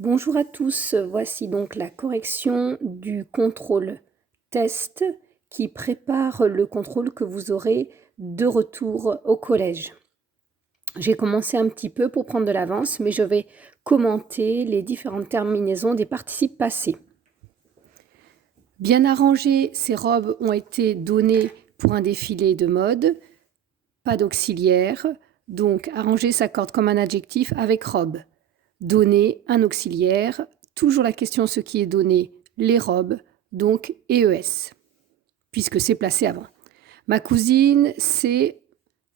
Bonjour à tous, voici donc la correction du contrôle test qui prépare le contrôle que vous aurez de retour au collège. J'ai commencé un petit peu pour prendre de l'avance, mais je vais commenter les différentes terminaisons des participes passés. Bien arrangées, ces robes ont été données pour un défilé de mode, pas d'auxiliaire, donc arranger s'accorde comme un adjectif avec robe. Donner, un auxiliaire, toujours la question ce qui est donné, les robes, donc EES, puisque c'est placé avant. Ma cousine s'est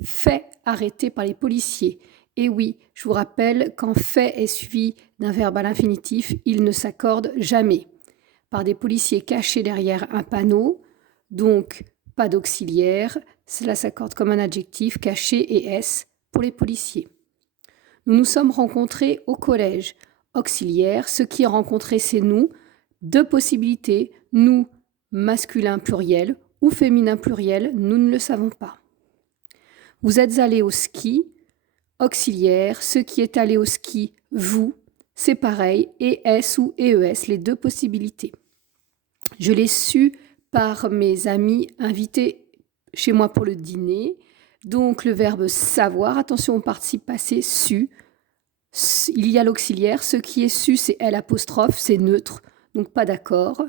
fait arrêter par les policiers. Et oui, je vous rappelle qu'en fait est suivi d'un verbe à l'infinitif, il ne s'accorde jamais. Par des policiers cachés derrière un panneau, donc pas d'auxiliaire, cela s'accorde comme un adjectif caché et S pour les policiers. Nous nous sommes rencontrés au collège. Auxiliaire, ce qui est rencontré, c'est nous. Deux possibilités, nous, masculin pluriel ou féminin pluriel, nous ne le savons pas. Vous êtes allé au ski. Auxiliaire, ce qui est allé au ski, vous, c'est pareil, ES ou EES, les deux possibilités. Je l'ai su par mes amis invités chez moi pour le dîner. Donc le verbe savoir, attention au participe passé, su. Il y a l'auxiliaire, ce qui est su, c'est L apostrophe, c'est neutre, donc pas d'accord.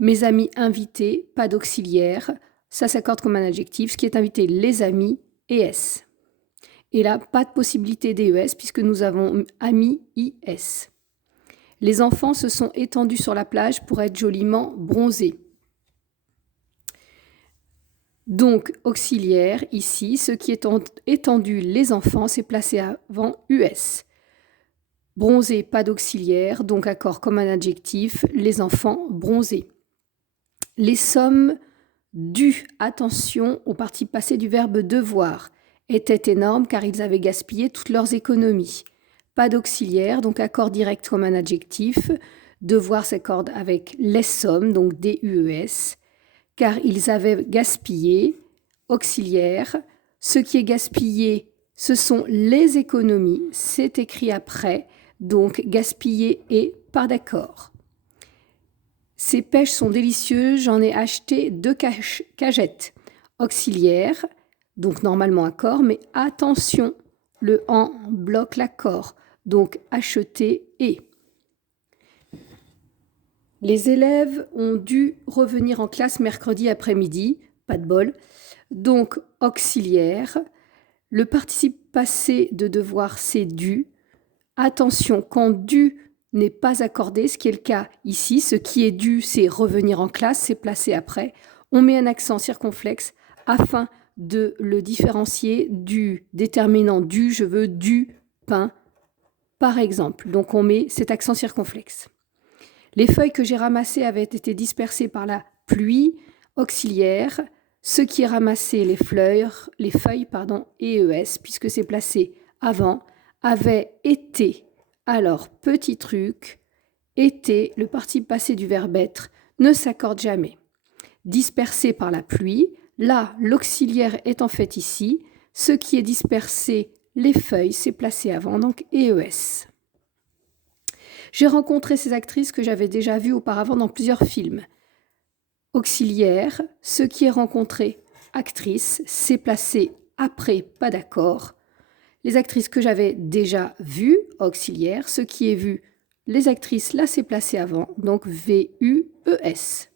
Mes amis invités, pas d'auxiliaire, ça s'accorde comme un adjectif, ce qui est invité, les amis, et S. Et là, pas de possibilité d'ES puisque nous avons amis, IS. Les enfants se sont étendus sur la plage pour être joliment bronzés. Donc, auxiliaire, ici, ce qui est étendu, les enfants, c'est placé avant US. Bronzé, pas d'auxiliaire, donc accord comme un adjectif, les enfants bronzés. Les sommes dues, attention au participe passé du verbe devoir, étaient énormes car ils avaient gaspillé toutes leurs économies. Pas d'auxiliaire, donc accord direct comme un adjectif. Devoir s'accorde avec les sommes, donc DUES, car ils avaient gaspillé. Auxiliaire, ce qui est gaspillé, ce sont les économies, c'est écrit après, donc gaspillé et pas d'accord. Ces pêches sont délicieuses, j'en ai acheté 2 cagettes. Auxiliaire, donc normalement accord, mais attention, le en bloque l'accord, donc acheter et. Les élèves ont dû revenir en classe mercredi après-midi, pas de bol, donc auxiliaire. Le participe passé de devoir, c'est dû. Attention, quand dû n'est pas accordé, ce qui est le cas ici, ce qui est dû, c'est revenir en classe, c'est placé après. On met un accent circonflexe afin de le différencier du déterminant du, je veux du pain, par exemple. Donc on met cet accent circonflexe. Les feuilles que j'ai ramassées avaient été dispersées par la pluie, auxiliaire. Ce qui est ramassé, les feuilles, EES, puisque c'est placé avant, avait été. Alors, petit truc, été, le participe passé du verbe être, ne s'accorde jamais. Dispersé par la pluie, là, l'auxiliaire est en fait ici. Ce qui est dispersé, les feuilles, c'est placé avant, donc EES. J'ai rencontré ces actrices que j'avais déjà vues auparavant dans plusieurs films. Auxiliaire, ce qui est rencontré, actrice, c'est placé après, pas d'accord. Les actrices que j'avais déjà vues, auxiliaire, ce qui est vu, les actrices, là c'est placé avant, donc VUES.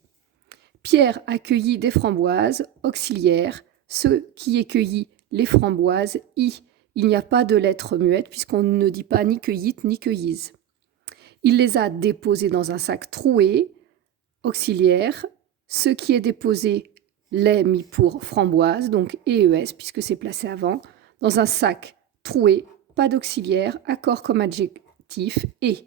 Pierre a cueilli des framboises, auxiliaire, ce qui est cueilli, les framboises, I. Il n'y a pas de lettre muette puisqu'on ne dit pas ni cueillite ni cueillise. Il les a déposées dans un sac troué, auxiliaire, ce qui est déposé, l'est mis pour framboise, donc EES, puisque c'est placé avant, dans un sac troué, pas d'auxiliaire, accord comme adjectif, et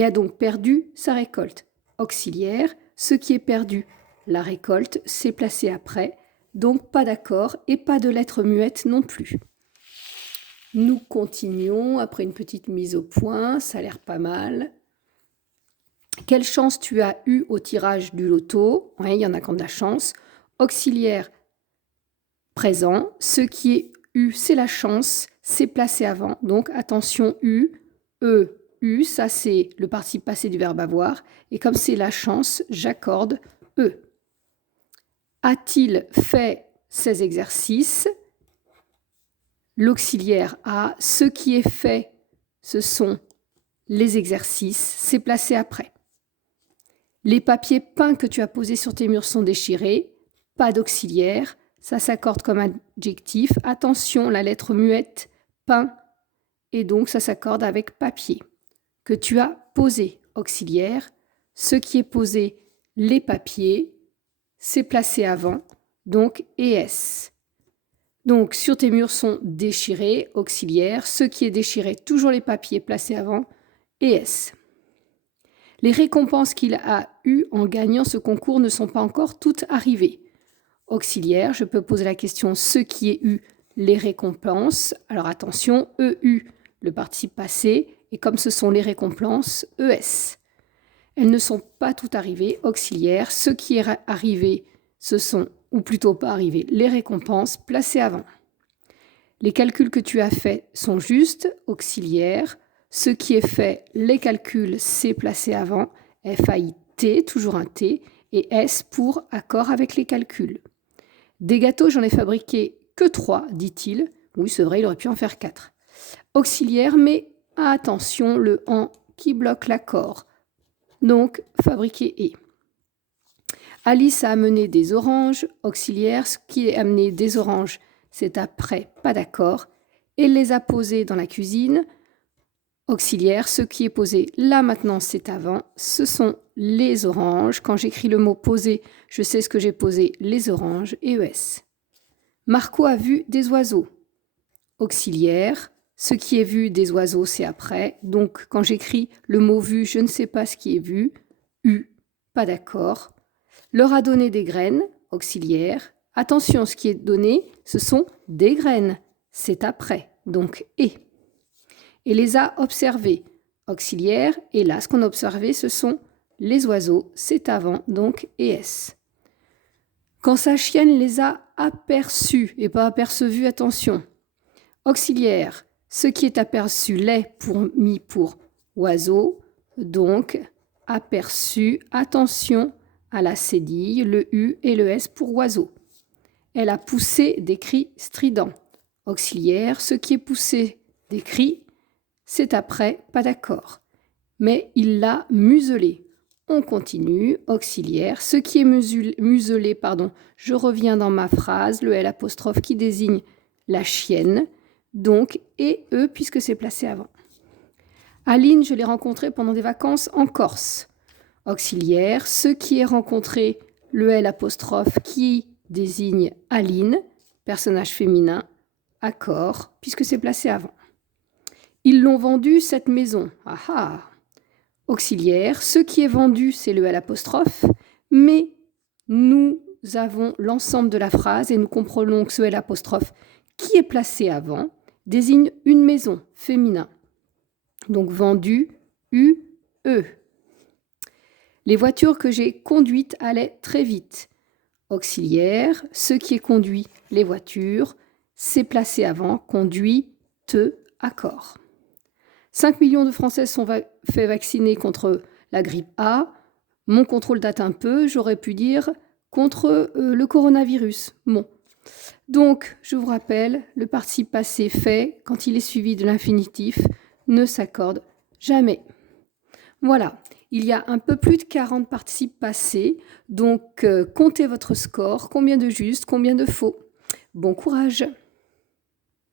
a donc perdu sa récolte. Auxiliaire, ce qui est perdu, la récolte, c'est placé après, donc pas d'accord et pas de lettre muette non plus. Nous continuons après une petite mise au point, ça a l'air pas mal. Quelle chance tu as eu au tirage du loto? Oui, il y en a qui ont de la chance. Auxiliaire présent. Ce qui est eu, c'est la chance. C'est placé avant. Donc attention, U, E, eu, ça c'est le participe passé du verbe avoir. Et comme c'est la chance, j'accorde E. A-t-il fait ces exercices? L'auxiliaire A. Ce qui est fait, ce sont les exercices. C'est placé après. Les papiers peints que tu as posés sur tes murs sont déchirés. Pas d'auxiliaire. Ça s'accorde comme adjectif. Attention, la lettre muette, peint. Et donc, ça s'accorde avec papier. Que tu as posé, auxiliaire. Ce qui est posé, les papiers. C'est placé avant. Donc, ES. Donc, sur tes murs sont déchirés, auxiliaire. Ce qui est déchiré, toujours les papiers placés avant, ES. Les récompenses qu'il a eues en gagnant ce concours ne sont pas encore toutes arrivées. Auxiliaire, je peux poser la question ce qui est eu, les récompenses. Alors attention, EU, le participe passé, et comme ce sont les récompenses, ES. Elles ne sont pas toutes arrivées, auxiliaire. Ce qui est arrivé, ce sont, ou plutôt pas arrivé, les récompenses placées avant. Les calculs que tu as faits sont justes, auxiliaire. Ce qui est fait, les calculs, c'est placé avant, FAIT, toujours un T, et S pour accord avec les calculs. Des gâteaux, j'en ai fabriqué que 3, dit-il. Oui, c'est vrai, il aurait pu en faire 4. Auxiliaire, mais attention, le en qui bloque l'accord. Donc, fabriquer et. Alice a amené des oranges. Auxiliaire, ce qui est amené des oranges, c'est après, pas d'accord. Elle les a posées dans la cuisine. Auxiliaire, ce qui est posé là maintenant, c'est avant. Ce sont les oranges. Quand j'écris le mot poser, je sais ce que j'ai posé, les oranges, et ES. Marco a vu des oiseaux. Auxiliaire, ce qui est vu des oiseaux, c'est après. Donc, quand j'écris le mot vu, je ne sais pas ce qui est vu. U, pas d'accord. Leur a donné des graines. Auxiliaire. Attention, ce qui est donné, ce sont des graines. C'est après. Donc, et les a observés. Auxiliaire, et là, ce qu'on a observé, ce sont les oiseaux, c'est avant, donc ES. Quand sa chienne les a aperçus, et pas aperçus, attention. Auxiliaire, ce qui est aperçu, l'est mis pour oiseau, donc aperçu, attention à la cédille, le U et le S pour oiseau. Elle a poussé des cris stridents. Auxiliaire, ce qui est poussé des cris, c'est après, pas d'accord. Mais il l'a muselé. On continue, auxiliaire. Ce qui est muselé, je reviens dans ma phrase, le L' qui désigne la chienne, donc et E puisque c'est placé avant. Aline, je l'ai rencontrée pendant des vacances en Corse. Auxiliaire, ce qui est rencontré, le L' qui désigne Aline, personnage féminin, accord, puisque c'est placé avant. Ils l'ont vendu, cette maison. Ah ah. Auxiliaire, ce qui est vendu, c'est le L', mais nous avons l'ensemble de la phrase et nous comprenons que ce L' qui est placé avant désigne une maison féminin. Donc vendu, U, E. Les voitures que j'ai conduites allaient très vite. Auxiliaire, ce qui est conduit, les voitures, c'est placé avant, conduit, te, accord. 5 millions de Français sont fait vacciner contre la grippe A. Mon contrôle date un peu, j'aurais pu dire contre le coronavirus. Bon. Donc, je vous rappelle, le participe passé fait, quand il est suivi de l'infinitif, ne s'accorde jamais. Voilà, il y a un peu plus de 40 participes passés, donc comptez votre score, combien de justes, combien de faux. Bon courage!